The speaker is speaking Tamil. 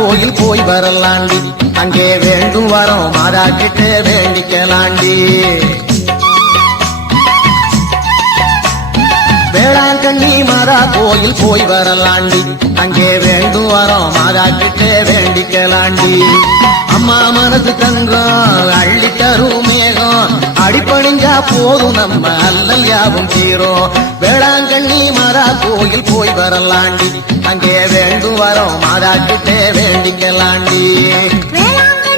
கோயில் போய் வரலாண்டி, அங்கே வேண்டும் வரோம் மாதா கிட்ட வேண்டிக்கலாண்டி. வேளாங்கண்ணி மாதா கோயில் போய் வரலாண்டி, அங்கே வேண்டும் வரோம் மாதா கிட்ட வேண்டிக்கலாண்டி. அம்மா மனசு தங்கம் அள்ளி தரும் மேகம், அடிப்பணிஞ்சா போதும் நம்ம அல்லல் யாவும் தீரும். வேளாங்கண்ணி மாதா கோயில் போய் வரலாண்டி, அங்கே வேண்டும் வரோம் மாதா கிட்ட வேண்டிக்கலாண்டி.